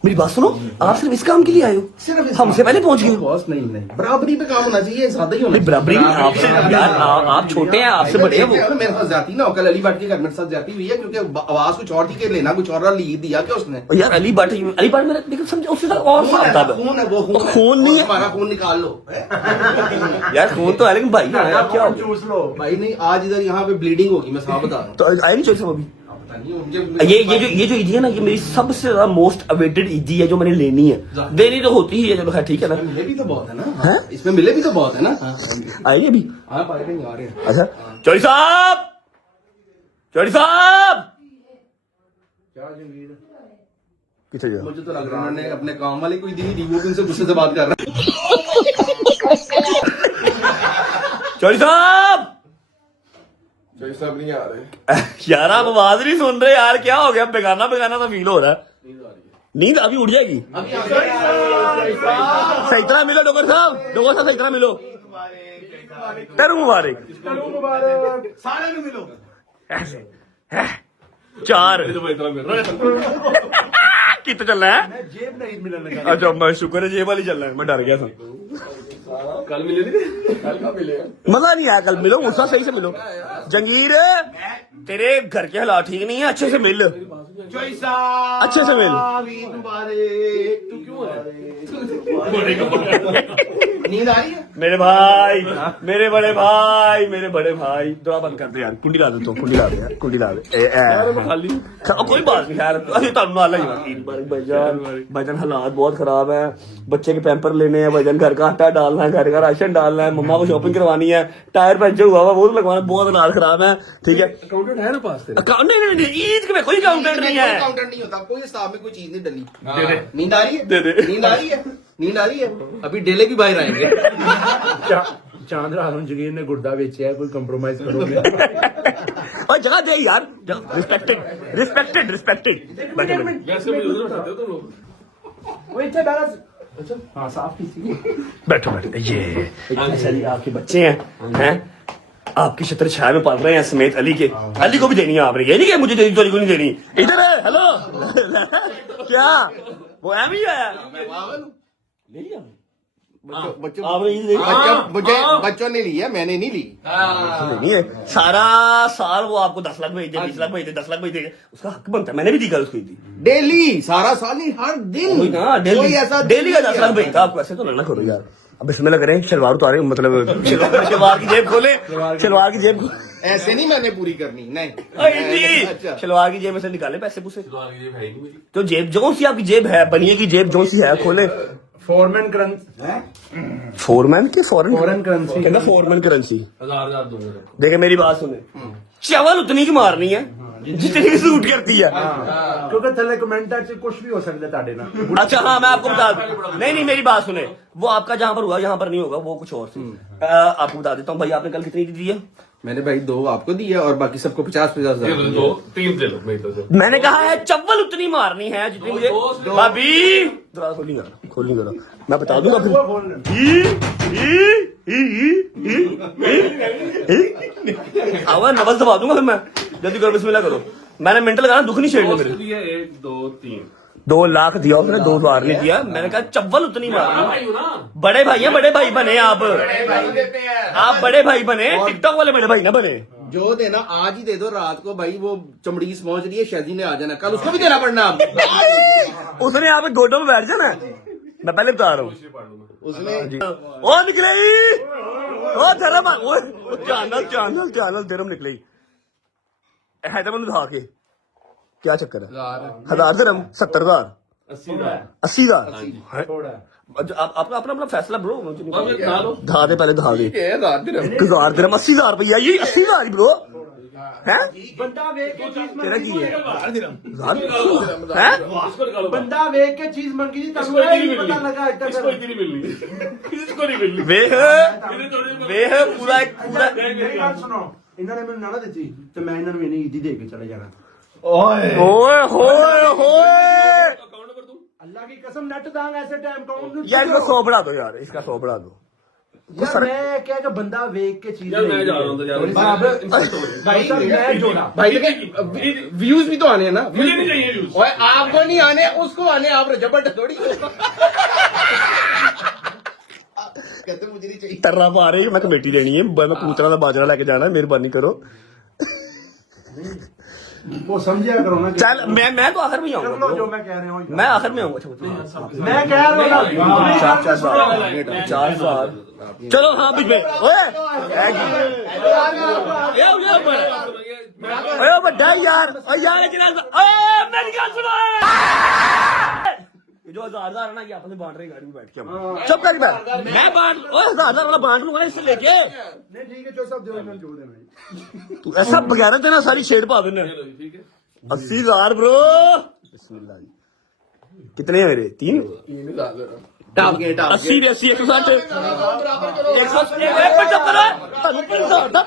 मेरी बात सुनो, आप सिर्फ इस काम के लिए आए हो, सिर्फ हमसे पहले पहुंच गए। बॉस नहीं बराबरी पे काम होना चाहिए, ज्यादा ही होना बराबरी आपसे यार, आप छोटे हैं, आपसे बड़े हैं वो। मेरे साथ जाती ना कल अली भट्ट के घर मेरे साथ जाती हुई है, क्योंकि आवाज कुछ और थी कि लेना कुछ और लीड दिया क्या उसने। यार अली भट्ट मेरा लेकिन समझो उससे और खून है वो खून नहीं है, हमारा खून निकाल लो यार खून तो है लेकिन भाई क्या चूस लो भाई। नहीं आज इधर यहाँ पे ब्लीडिंग होगी, मैं साफ बता रहा हूँ। तो आए नहीं चोरी साहब अभी। पता नहीं मुझे ये जो ईदी है ना, ये मेरी सबसे ज्यादा मोस्ट अवेटेड ईदी है जो मैंने लेनी है, देनी तो होती ही है, चलो खैर ठीक है ना। मिले भी तो बहुत है ना, इसमें मिले भी तो बहुत है ना। आएगी अभी। हाँ पाइपिंग आ रहे हैं। अच्छा चोरी साहब किथे जा, मुझे तो लग रहा है उन्होंने अपने काम वाले कोई दी वो भी उनसे गुस्से से बात कर रहा है। चोरी साहब नहीं आ रहे यार आप आवाज नहीं सुन रहे यार, क्या हो गया, बेगाना सा फील हो रहा है। नींद अभी उठ जाएगी, सही तरह मिलो डॉक्टर साहब सही तरह मिलो। टरू मुबारक सारे को मिलो ऐसे 4 कितना चलना है, जेब नहीं मिलने लगा। अच्छा मैं शुक्र है जेब वाली चल रहा है, मैं डर गया था। कल मिले कल का मिले मजा नहीं आया, कल मिलो गुस्सा सही से मिलो। जंगीर तेरे घर के हालात ठीक नहीं है, अच्छे से मिल, अच्छे से मिल। तू क्यों नींद आ रही है मेरे भाई, मेरे बड़े भाई दुआ बंद कर दे यार, कुंडी ला दे तो, कुंडी ला दे यार, कुंडी ला दे खाली कोई बात नहीं यार, अभी तुम नाल ही भाईजान हालात बहुत खराब है, बच्चे के पैम्पर लेने हैं भाईजान, घर का आटा डालना है, घर का राशन डालना है, मम्मा को शॉपिंग करवानी है, टायर पंचर हुआ वो लगवाना, बहुत हालात खराब है, ठीक है। अकाउंटेंट है ना पास तेरे? नहीं ईद में कोई अकाउंटेंट नहीं है, अकाउंटेंट नहीं होता, कोई हिसाब में कोई चीज नहीं डली। नींद आ रही है, नींद आ रही है, नींद आ रही है, अभी डेले भी बाहर आएंगे। ਚਾਂਦ ਰਾਤ ਨੂੰ ਜਗੀਰ ਨੇ ਗੁਰਦਾ ਵੇਚਿਆ ਕੋਈ ਕੰਪਰੋਮਾਈਜ਼ ਕਰੋਗੇ और जगह दे यार, रिस्पेक्टेड बैठो वो इतने बैलेंस हाँ साफ की थी बैठो ये अली आपके बच्चे हैं आपकी छत्र छाया में पल रहे हैं समेत अली के। अली को भी देनी है आपने, ये नहीं कि मुझे देनी तो अली को नहीं देनी। इधर है, हेलो क्या वो एम ही आया ले लिया आपने ये मुझे बच्चों ने लिया, मैंने नहीं ली। नहीं है सारा साल वो आपको 10 लाख भेज दे, 20 लाख भेज दे, 10 लाख भेज दे, उसका हक बनता है। मैंने भी दी कल उसको दी डेली, सारा साल नहीं, हर दिन। कोई ऐसा डेली का 10 लाख भेजता आपको। ऐसे तो ना करो यार। अब इसमें लग रहे हैं शलवार उतारे, मतलब शलवार की जेब खोले, शलवार की जेब ऐसे नहीं मैंने पूरी करनी, नहीं। अच्छा शलवार की जेब में से निकाले पैसे पूसे, तो जेब जो सी आपकी जेब है, बनिए की जेब जो सी है खोले। फॉरमैन करेंसी फोरमैन की फॉरेन करेंसी कहता फॉरमैन करेंसी देखे मेरी बात सुने, चावल उतनी की मारनी है जितनी सूट करती है। क्योंकि थले कमेंट से कुछ भी हो सकता है ताड़े ना। अच्छा हाँ मैं आपको बता दूं, नहीं मेरी बात सुने, वो आपका जहाँ पर हुआ यहाँ पर नहीं होगा, वो कुछ और से। आपको बता देता हूँ भाई, आपने कल कितनी दी है? मैंने भाई 2 आपको दिया और बाकी सबको 50-50 हजार। मैंने कहा है चव्वल उतनी मारनी है जितनी मुझे भाभी खोली करो मैं बता दूंगा आवाज नवल दबा दूंगा फिर मैं। जल्दी करो, बिस्मिल्लाह करो। मैंने मिनट लगाना, दुख नहीं छेड़ने मेरे। 1 2 3 2 लाख दिया उसने, 2000 नहीं दिया। मैंने कहा चव्वल उतनी मारनी। बड़े भाई हैं, बड़े भाई बने आप बड़े भाई बने, टिकटॉक वाले बड़े भाई ना बने। जो देना आज ही दे दो, रात को भाई वो चमड़ीस पहुंच रही है, शादी ने आ जाना, कल उसको भी देना पड़ना। उसने यहाँ पे गोडों में बैठ जाना, मैं पहले बता रहा हूँ। उसने ओ निकले ओ धर्म चैनल धर्म निकले हैदराबाद उठा के। क्या चक्कर है? 1000 धर्म 70,000 80,000 अपना फैसला ब्रो। धा दे पहले, धा दे 1000 धर्म 80,000 रुपया, ये 80,000 ब्रो है। बंदा वेख के चीज तेरा की है बंदा वेख के चीज मंगी जी, तब पता लगा वेह पूरा मेरी बात सुनो, इन्होंने मैंने ना दी तो मैं इन्होंने भी नहीं ईदी दे के चले जाना। ओए अल्लाह की कसम नेट दांग ऐसे टाइम कौन यार इसका 100 बढ़ा दो यार, इसका 100 बढ़ा दो यार। मैं क्या कि बंदा वेख के चीज यार मैं जा रहा हूं तो यार भाई साहब मैं जोड़ा भाई व्यूज भी तो आने हैं ना। मुझे नहीं चाहिए व्यूज। ओए आपको नहीं आने, उसको आने, आप जबरदस्त थोड़ी कहते मुझे नहीं चाहिए। टर्रा पा रही मैं कमेटी देनी है, मैं पूतरा का बाजरा लेके जाना है, मेहरबानी करो। वो समझिया करो ना। चल मैं तो आखिर में आऊंगा, जो मैं कह रहा हूँ मैं आखिर में आऊंगा। मैं कह रहा हूँ 4 साल चलो हाँ बीच में ओए बड्डा यार मेरी गल सुनो, जो 1000 है ना ये आपस में बांट रहे गाड़ी में बैठ के। चुप कर मैं बांट 1000 वाला बांट लूंगा इससे लेके। नहीं ठीक है, जो सब जो इन्होंने जोड़ देना। तू ऐसा बगैर देना सारी शेड पा देना। 80,000 ब्रो बिस्मिल्लाह। कितने हैं मेरे? 3 टाप गए 80 80 160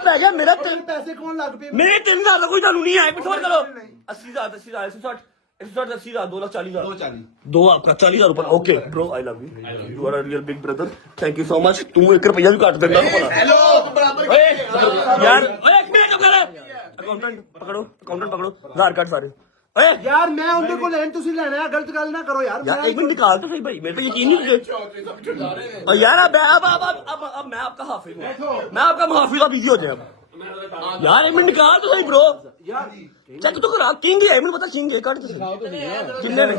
पै गया मेरा। पैसे कौन लग पे? मेरे 3000 का कोई ਤੁਹਾਨੂੰ नहीं है, पिछोड़ करो। 80,000 80,000 160 80,000 2,40,000 2 आपका 40,000 रुपए। Okay bro I love you, you are a real big brother, thank you so much. तू 1 रुपया भी काट देना हेलो बराबर यार। एक मिनट कर, अकाउंटेंट पकड़ो 1000 कार्ड सारे। यार मैं उनके को लेन तुसी लेना है, गलत गल ना करो यार। यार एक मिनट निकाल तो सही भाई, मेरे पे यकीन नहीं तुझे यार। अब मैं आपका हाफिज हूँ, मैं आपका मुहाफिज बिजी हो जाए। यार एक मिनट निकाल तो सही ब्रो, चेक तो करा। किंग है मुझे पता, किंग है कट किन्ने ने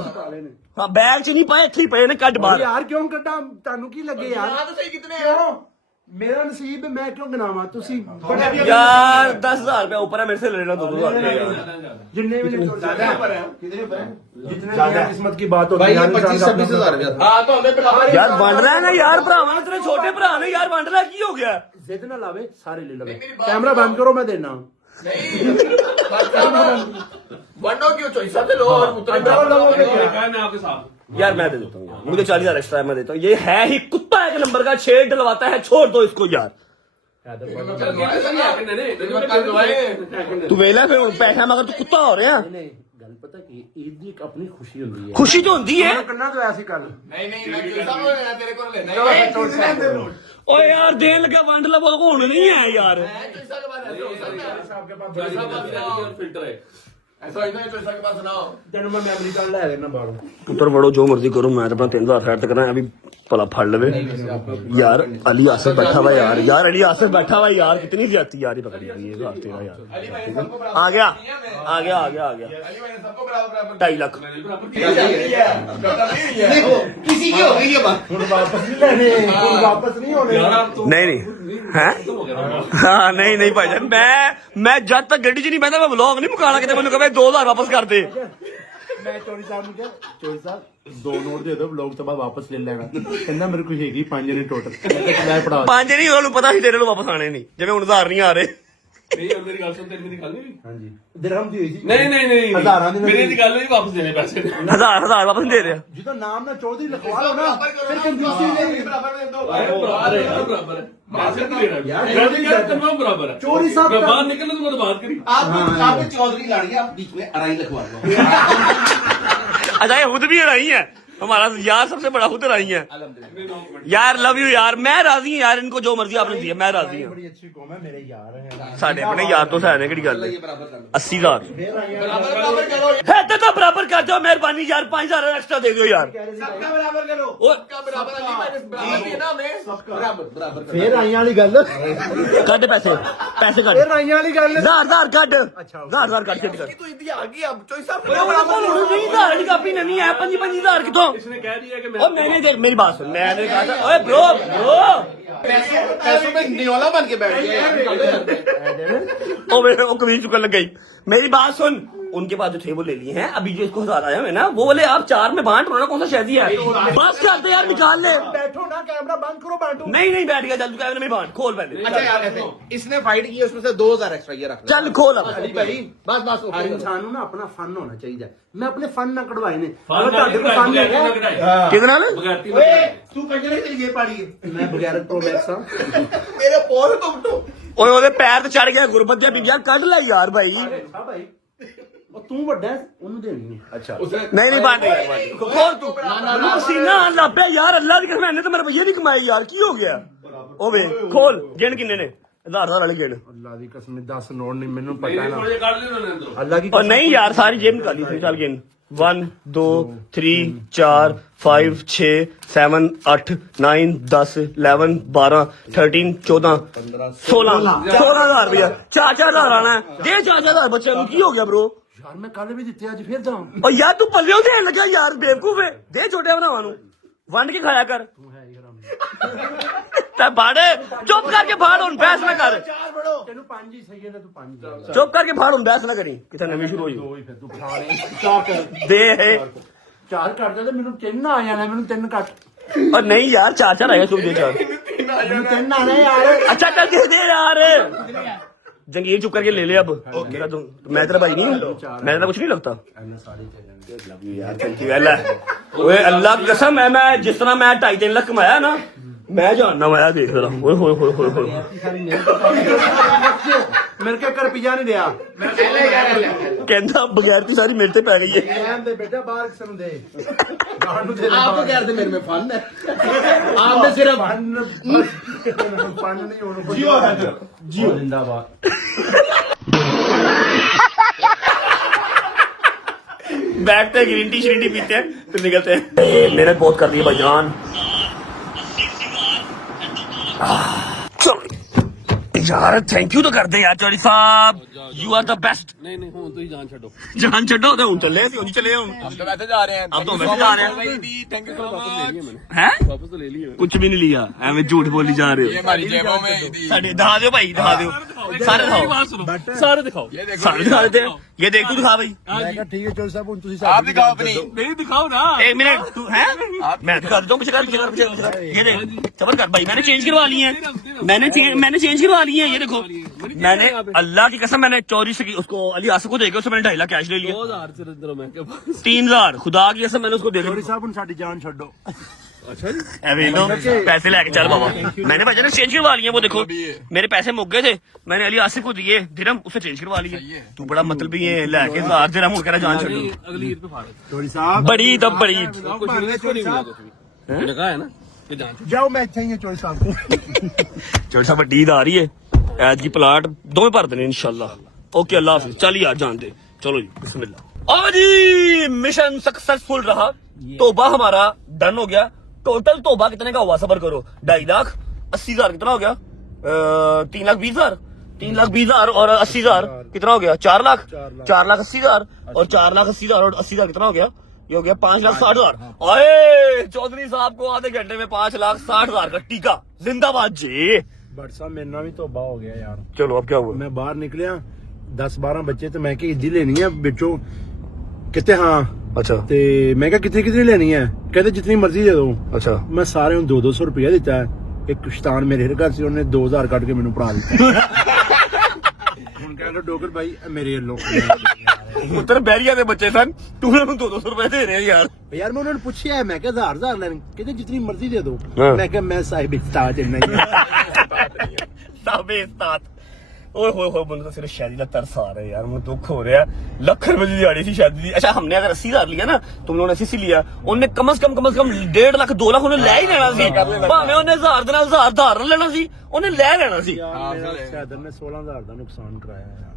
हाँ बैग च नहीं पाए, इतने पे ने कट बाहर। यार क्यों कटा? तानू की लगे यार? कितने मेरा नसीब मैं क्यों गिनावा? तुसी यार 10,000 रुपया ऊपर है मेरे से लेना 2,000 रुपया यार। जितने भी ज्यादा जितने किस्मत की बात होती भाई है 25-26 हजार। हाँ तो हमें यार बन रहा है ना यार, भरावा तेरे छोटे भरा ने यार बन रहा की हो गया। जिद ना लावे सारे ले लो। कैमरा बंद करो, मैं देना हूँ। वनडो क्यों चॉइस से लो और उतने मैं आपके साथ यार मैं दे देता हूँ, मुझे 40,000 एक्स्ट्रा मैं देता हूँ। ये है ही कुत्ता एक नंबर का, छेड़ डलवाता है, छोड़ दो इसको यार। ਤੂੰ ਵੇਲਾ ਫਿਰ ਪੈਸਾ ਮਗਰ ਤੂੰ ਕੁੱਤਾ ਹੋ ਰਿਹਾ। ਨਹੀਂ ਗੱਲ ਪਤਾ ਕੀ ਈਦ ਦੀ ਇੱਕ ਆਪਣੀ ਖੁਸ਼ੀ ਹੁੰਦੀ ਹੈ। ਖੁਸ਼ੀ ਤਾਂ ਹੁੰਦੀ ਹੈ। ਕੰਨਾਂ ਤੋਂ ਐਸੀ ਗੱਲ ਓਏ ਯਾਰ ਦੇਣ ਲੱਗਾ ਵੰਡ ਲਾ ਬੋਲ ਹੁਣ ਨਹੀਂ ਹੈ ਯਾਰ। ਤੈਨੂੰ ਮੈਂ ਮੈਮਰੀ ਕਾਰਡ ਲੈ ਲੈਣਾ ਬਾਹਰੋਂ। ਪੁੱਤਰ ਵੜੋ ਜੋ ਮਰਜ਼ੀ ਕਰੋ ਮੈਂ ਤਾਂ ਆਪਣਾ 3000 ਸਾਈਡ ਤੇ ਕਰਾਂ ਅभी ਭਲਾ ਫੜ ਲਵੇ यार। अली आसिफ बैठा हुआ यार अली आसिफ बैठा हुआ यार कितनी ज्यादा यार ही पकड़ी हुई है यार तेरा यार। आ गया 2.5 लाख किसी की हो गई ये बात। वापस नहीं लेने, वापस नहीं होने। नहीं है हाँ नहीं भाईजान मैं जब तक गड्डी च नहीं बैठा मैं व्लॉग नहीं मुकाना किते मैंने कहा 2000 वापस कर दे। मैं चोरी साहब ने कहा चोरी साहब 2 नोट दे दो ब्लॉग तो बाद वापस ले लेना। कहना मेरे को हैगी 5 ने टोटल मैं पढ़ा 5 नहीं ਉਹਨੂੰ ਪਤਾ ਸੀ ਤੇਰੇ ਨੂੰ ਵਾਪਸ ਆਣੇ ਨਹੀਂ ਜਿਵੇਂ ਹੁਣ 1000 ਨਹੀਂ ਆ ਰਹੇ। ਨਹੀਂ ਮੇਰੀ ਗੱਲ ਸੁਣ ਤੇਰੀ ਗੱਲ ਨਹੀਂ ਹਾਂਜੀ ਦਿਰਹਮ ਦੀ ਹੋਈ ਸੀ। ਨਹੀਂ ਹਜ਼ਾਰਾਂ ਦੀ ਮੇਰੀ ਦੀ ਗੱਲ ਨਹੀਂ ਵਾਪਸ ਦੇਣੇ ਪੈਸੇ। 1000 ਵਾਪਸ ਦੇ ਰਿਹਾ। ਜਦੋਂ ਨਾਮ ਨਾ ਚੌਧਰੀ ਲਿਖਵਾ ਲਓ ਨਾ ਫਿਰ ਕੰਜੂਸੀ ਨਹੀਂ। ਬਰਾਬਰ पैसे नहीं ले रहा यार तमाम बराबर है। चोरी साहब मैं बाहर निकल तो मैं बात करी आप चौधरी लाड़िया आप बीच में अराई लिखवा दो। अच्छा ये खुद भी हराई है हमारा यार सबसे बड़ा खुद हराई है यार। लव यू यार मैं राजी हूँ यार इनको जो मर्जी आपने दिया मैं राजी हूँ। बड़ी अच्छी कौम है मेरे यार हैं। साढ़े अपने यार तो है कि गल 80,000 है तो बराबर कर दो मेहरबानी यार 5,000 एक्स्ट्रा दे दो यार। फिर आइयां वाली गल कट पैसे कट फिर आइयां वाली गल 1000 कट 1000 कट छेती कर। नहीं कापी नहीं है 5,000 कितों इसने कह दिया कि और मैंने देख मेरी बात सुन मैंने कहा था ओए ब्रो पैसों में नियोला बन के बैठ गया। वो कमीज चुकन लग गई। मेरी बात सुन उनके पास जो थे वो ले लिए हैं अभी जो इसको 1000 आया है ना वो बोले आप 4 में बांट लो ना कौन सा शहदी है बस करते यार निकाल ले। बैठो ना कैमरा बंद करो बांटो। नहीं बैठ गया चल तू कैमरे में बांट खोल पहले। अच्छा यार ऐसे इसने फाइट की उसमें से 2000 एक्स्ट्रा ये रख लो। चल खोल अब भाई बस हर इंसान ਨੂੰ ਨਾ ਆਪਣਾ ਫਨ ਹੋਣਾ ਚਾਹੀਦਾ। ਮੈਂ ਆਪਣੇ ਫਨ ਨਾਲ ਕਢਵਾਏ ਨੇ। फन अगर ਤੁਹਾਡੇ ਕੋਲ ਫਨ ਹੈਗਾ कितना ना बगैरती तू कंजरे के लिए पाड़ी है ਮੈਂ ਬਗੈਰ ਪ੍ਰੋ ਮੈਕਸ ਹਾਂ। मेरे पोर तुम तो ओए ओदे पैर ਤੇ ਚੜ ਗਿਆ ਗੁਰਬਤ ਦੇ ਪਿਆ ਕੱਢ ਲੈ ਯਾਰ ਭਾਈ। ਹਾਂ ਭਾਈ ਉਹ ਤੂੰ ਵੱਡਾ ਹੈ, ਉਹਨੂੰ ਦੇਣੀ ਹੈ। ਅੱਛਾ नहीं बांट खोल तू पसीना लापे यार अल्लाह की कसम मैंने तो मेरे भैया नहीं कमाई यार की हो गया ओ वे खोल गिन किन्ने ने 1000 वाले गिन। ਅੱਲਾ ਦੀ ਕਸਮ 10 ਨੋਟ ਨਹੀਂ ਮੈਨੂੰ ਪਤਾ ਨਾ। थोड़े काट ले उन्होंने अंदर। ਅੱਲਾ की और नहीं यार सारी जेब निकाली थी चल गिन 1 2 3 4 5 6 7 8 9 10 11 12 13 14 16,000 रुपया 4,000 आना है दे 4,000 बच्चे की हो गया ब्रो ਯਾਰ ਮੈਂ ਕੱਲ ਵੀ ਦਿੱਤੇ ਅੱਜ ਫਿਰ ਦਾਂ। और यार तू पल्ले देन लगा यार बेवकूफ है दे छोटे भरावां नु वंड के खाया कर ता फाड़ चुप करके फाड़ हुन बहस ना कर ਤੈਨੂੰ 5 ਹੀ ਸਹੀ ਹੈ ਨਾ ਤੂੰ 5 चुप करके फाड़ हुन बहस ना करी किथे नवी शुरू होई ਫਿਰ ਤੂੰ ਖਾ ਲੈ 4 ਕਰ दे 4 ਕਰ ਦੇ ਤੇ ਮੈਨੂੰ 3 ਆ ਜਾਣਾ ਮੈਨੂੰ 3 ਕੱਟ और नहीं यार 4 आएगा तू दे 4 ਮੈਨੂੰ 3 आना यार। अच्छा चल दे यार जंगीर चुप करके ले ले अब मेरा तो मैं तेरा भाई नहीं हूं मैं तेरा कुछ नहीं लगता यार थैंक यू अल्लाह ओए अल्लाह की कसम मैं जिस तरह मैं 2.5 लाख कमाया ना मैं जानना मैं देख रहा हूं ओए होए होए होए ਮੇਰੇ ਕੇ ਕਰ ਪਿਆ ਨਹੀਂ ਰਿਹਾ। कहंदा बगैर की सारी मेरे ते पै गई है ਰਹਿਣ ਦੇ ਬੇਟਾ ਬਾਹਰ ਕਿਸ ਨੂੰ ਦੇ ਗਾਣ ਨੂੰ ਦੇ आप तो कह रहे थे मेरे में फन है आपने सिर्फ ਫਨ ਨਹੀਂ ਉਹਨੂੰ ਜੀਓ ਹੈ ਜੀਓ ਜਿੰਦਾਬਾਦ। बैठते हैं ग्रीन टी श्रीन टी पीते हैं फिर निकलते हैं मेहनत बहुत कर रही है भाईजान। चलो यार थैंक यू तो कर दे यार चौधरी साहब यू आर द बेस्ट। नहीं हूं तो ही जान छो जान छो तो हूं चले सी चले हम तो वैसे जा रहे हैं अब तो वैसे जा रहे हैं थैंक यू सो मच हैं वापस तो ले लिए कुछ भी नहीं लिया एवं झूठ बोली जा रहे हो हमारी जेबों में साढ़े दिखा दो भाई दिखा दो सारे दिखाओ सारे दिखाओ सारे दिखा देते हैं ये देख तू दिखा भाई ਮੈਂ ਕਿਹਾ ਠੀਕ ਹੈ ਚੋਰ ਸਾਹਿਬ ਹੁਣ ਤੁਸੀਂ आप दिखाओ अपनी नहीं दिखाओ ना एक मिनट तू है मैं दिखा देता हूँ पीछे कर ये देख सबर कर भाई मैंने चेंज करवा ली है मैंने चेंज करवा ली है ये देखो मैंने अल्लाह की कसम मैंने चोरी से उसको अली आसिफ को देके उससे मैंने 2.5 लाख कैश ले लिया 2000 से अंदर मैं 3,000 खुदा की कसम मैंने उसको दे ਚੋਰੀ दिया ਸਾਹਿਬ ਹੁਣ ਸਾਡੀ ਜਾਨ ਛੱਡੋ। अच्छा जी लो पैसे लेके चल बाबा मैंने भाईजान चेंज करवा लिए वो देखो मेरे पैसे मुक गए थे मैंने अली आसिफ को दिए दिरहम उसे चेंज करवा लिए तू बड़ा मतलब ये लेके 1000 दिरहम मुड़ कर जान छोड़ी अगली ईद पे फाड़ चोरी साहब बड़ी तब बड़ी चोरी साहब लगा है ना ये जान जाओ मैं अच्छा ही हूं चोरी साहब को चोरी साहब बड़ी ईद आ रही है ऐद की प्लाट दो में भर देने इंशाल्लाह ओके अल्लाह हाफिज चलिए यार जान दे चलो जी बिस्मिल्लाह और जी मिशन सक्सेसफुल रहा तोबा हमारा डन हो गया टोटल तोबा कितने का हुआ सबर करो 2.5 लाख 80,000 कितना हो गया 3,20,000 3,20,000 और 80,000 कितना हो गया 4 लाख 4,80,000 और 4,80,000 और 80,000 कितना हो गया ये हो गया 5,60,000 अरे चौधरी साहब को आधे घंटे में 5,60,000 का टीका जिंदाबाद जी बट साहब मेरे ना भी तोबा हो गया यार चलो अब क्या हुआ मैं बाहर निकलिया 10-12 बच्चे तो मैं कि ईदी लेनी है बिचो कितने हाँ अच्छा ते मैं क्या कितनी लेनी है कहते जितनी मर्जी दे दो अच्छा मैं सारे ਨੂੰ 200 रुपया ਦਿੱਤਾ ਹੈ ਇੱਕ ਸ਼ੈਤਾਨ ਮੇਰੇ ਘਰ ਸੀ ਉਹਨੇ 2000 ਕੱਢ ਕੇ ਮੈਨੂੰ ਪੜਾ ਦਿੱਤਾ ਹੁਣ ਕਹਿੰਦਾ ਡੋਗਰ ਭਾਈ ਇਹ ਮੇਰੇ ਲੋਕ ਪੁੱਤਰ ਬੈਰੀਆ ਦੇ ਬੱਚੇ ਸਨ ਤੂੰ ਉਹਨਾਂ ਨੂੰ 200 ਰੁਪਏ ਦੇ ਰਿਹਾ ਯਾਰ ਯਾਰ ਮੈਂ ਉਹਨਾਂ ਨੂੰ ਪੁੱਛਿਆ ਮੈਂ ਕਿਹਾ 1000 ਲੈਣ ਕਹਿੰਦੇ ਜਿਤਨੀ ਮਰਜ਼ੀ ਦੇ ਦੋ ਹਾਂ। ਮੈਂ ਕਿਹਾ ਮੈਂ ਸਾਹਿਬ ਇਸਤਾਦ ਨਹੀਂ ਸਾਬੇ ਉਸਤਾਦ ओए होए होए मुझे तो सिर्फ शादी का तरस आ रहा है यार मुझे दुख हो रहा है लाख रुपए की दिहाड़ी थी शादी की अच्छा हमने अगर 80,000 लिया ना तुम लोगों ने 80 लिया उन्हें कम से कम 1.5 लाख 2 लाख उन्हें ले ही लेना सी भावे उन्हें 1000 ਦੇ ਨਾਲ 1000 ਧਾਰ ਲੈਣਾ ਸੀ ਉਹਨੇ ਲੈ ਲੈਣਾ ਸੀ ਸੈਦਰ ਨੇ 16000 ਦਾ ਨੁਕਸਾਨ ਕਰਾਇਆ ਯਾਰ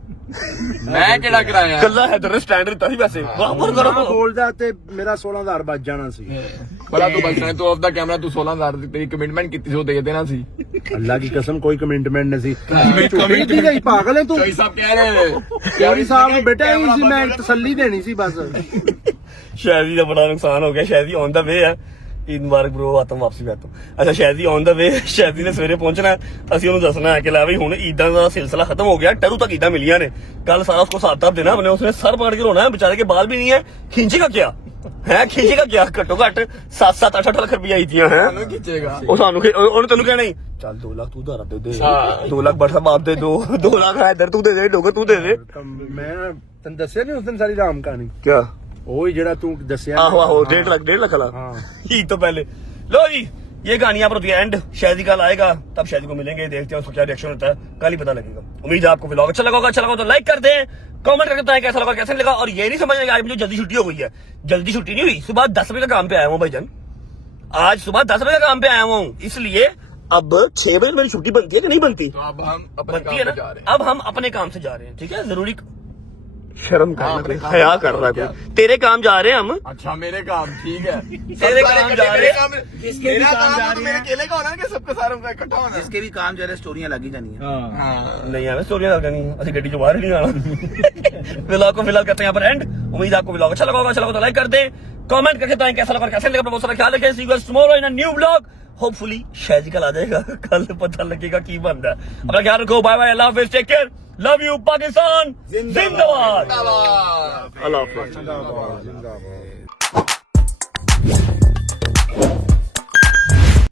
मैं केड़ा कराया ਕੱਲਾ ਹੈਦਰ ਨੇ ਸਟੈਂਡ ਦਿੱਤਾ ਸੀ ਵੈਸੇ ਵਾਪਰ ਕਰੋ ਬੋਲਦਾ ਤੇ ਮੇਰਾ 16000 ਬਚ ਜਾਣਾ ਸੀ भला तू बचना है तो ऑफ द कैमरा तू 16,000 ਦੀ ਤੇਰੀ ਕਮਿਟਮੈਂਟ ਕੀਤੀ ਸੀ ਉਹ ਦੇ ਦੇਣਾ ਸੀ ਅੱਲਾ की कसम कोई कमिटमेंट नहीं सी ਝੂਠੀ ਗਈ ਪਾਗਲ ਹੈ ਤੂੰ भाई साहब कह रहे हैं ਚੋਰੀ ਸਾਹਿਬ ਨੂੰ ਬੇਟਾ ਹੀ ਸੀ ਮੈਂ ਤਸੱਲੀ ਦੇਣੀ ਸੀ ਬਸ ਸ਼ਾਦੀ ਦਾ ਬੜਾ ਨੁਕਸਾਨ ਹੋ ਗਿਆ ਸ਼ਾਦੀ ਔਨ ਦਾ ਵੇ ਹੈ ईद मुबारक ब्रो आतम वापसी पे आता अच्छा शादी ऑन द वे शादी ने सवेरे पहुंचना है ਅਸੀਂ ਉਹਨੂੰ ਦੱਸਣਾ ਹੈ ਕਿ ਲੈ ਬਈ ਹੁਣ ਈਦਾਂ ਦਾ ਸਿਲਸਿਲਾ खत्म हो गया टरू तक ईदा मिलियां ने कल सारा उसको साथ ताप देना हमने उसने सर पकड़ के रोना है बेचारे के बाल भी नहीं है खींचेगा क्या है खींचेगा क्या घट्टो घट 7-7 8-8 लाख रुपया ईदियां हैं खींचेगा ਉਹ ਸਾਨੂੰ ਉਹਨੇ ਤੈਨੂੰ ਕਹਿਣਾ ਹੀ ਚੱਲ 2 ਲੱਖ ਤੂੰ ਧਾਰਾ ਦੇ ਦੇ 2 ਲੱਖ ਬੜਾ ਬਾਪ ਦੇ 2 ਲੱਖ ਇਧਰ ਤੂੰ ਦੇ ਦੇ ਡੋਗਰ ਤੂੰ ਦੇ ਦੇ ਮੈਂ ਤੈਨੂੰ ਦੱਸਿਆ ਨਹੀਂ ਉਸ ਦਿਨ ਸਾਰੀ ਰਾਮ ਕਹਾਣੀ क्या ਉਹ ਹੀ ਜਿਹੜਾ ਤੂੰ ਦੱਸਿਆ आहो आहो 1.5 लाख वाला हाँ। ईद तो पहले लो जी ये कहानी यहाँ पर होती है एंड शादी कल आएगा तब शादी को मिलेंगे देखते हैं उसका क्या रिएक्शन होता है कल ही पता लगेगा उम्मीद है आपको व्लॉग अच्छा लगा तो लाइक कर दें कमेंट करके बताएं कैसा लगा कैसा नहीं लगा और ये नहीं समझना कि आज मुझे जल्दी छुट्टी हो गई है जल्दी छुट्टी नहीं हुई सुबह 10 बजे का काम पे आया हूँ भाईजान आज सुबह 10 बजे का काम पे आया हूँ इसलिए अब 6 बजे मेरी छुट्टी बनती है कि नहीं बनती तो अब हम अपने बनती काम है पे जा ना रहे हैं अब हम अपने काम से जा रहे हैं ठीक है जरूरी शर्म करना हया कर रहा है कोई तेरे काम जा रहे हैं हम अच्छा मेरे काम ठीक है तेरे काम जा रहे हैं मेरा काम तो मेरे अकेले का होना है कि सबके सारे का इकट्ठा होना है जिसके भी काम जा रहे स्टोरियां लगी जानी है नहीं हमें स्टोरी लग जानी असि गड्डी चो बाहर नहीं आना व्लॉग को फिलहाल करते हैं यहाँ पर एंड उम्मीद है आपको व्लॉग अच्छा लगा तो लाइक कर दें कमेंट करके बताएं कैसा लगा कैसे लगा बहुत सारा ख्याल रखें see you guys tomorrow in a new vlog hopefully शायद कल आ जाएगा कल पता लगेगा की बन रहा है अपना ख्याल रखो बाय बाय अल्लाह हाफिज take care love you Pakistan जिंदाबाद अल्लाह हाफिज जिंदाबाद